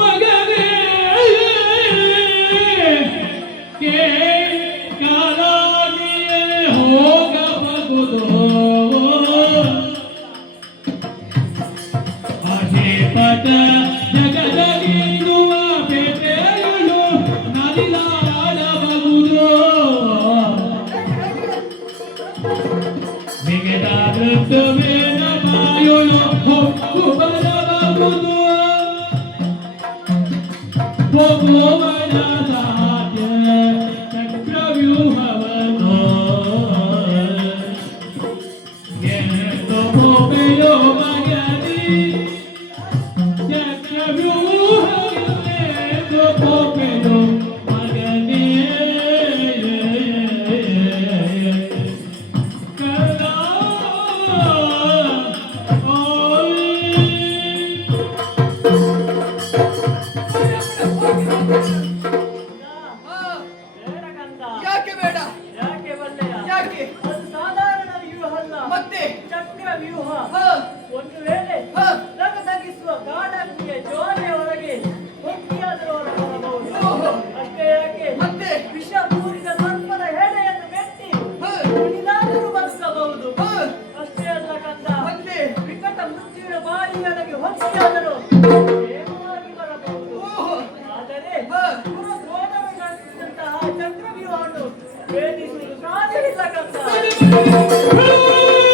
ಮಗನೇ ಕಾಲಾಗಿಯೇ ಹೋಗಬಹುದು ಪಟ ಜಗದಲ್ಲಿರುವ ಪೇಟೆಯಳು ನಲಿದಾಡಬಹುದು ನಿಗೆದ ಮೃತ್ಯುವಿನ ಮಾಯಳು ಹೊಕ್ಕು ಬರಬಹುದು ಹೋಗುವವನ ಸಾಧ್ಯ ಚಕ್ರವ್ಯೂಹವನ್ನು ಎಂದು ಹೋಗೆಯೋ ಮಗನಿ ಯಾಕೆ ಬೇಡ? ಯಾಕೆ ಬಲ್ಲೆಯ? ಯಾಕೆ? ಅದು ಸಾಧಾರಣ ವ್ಯೂಹ ಅಲ್ಲ, ಮತ್ತೆ ಚಕ್ರ ವ್ಯೂಹ.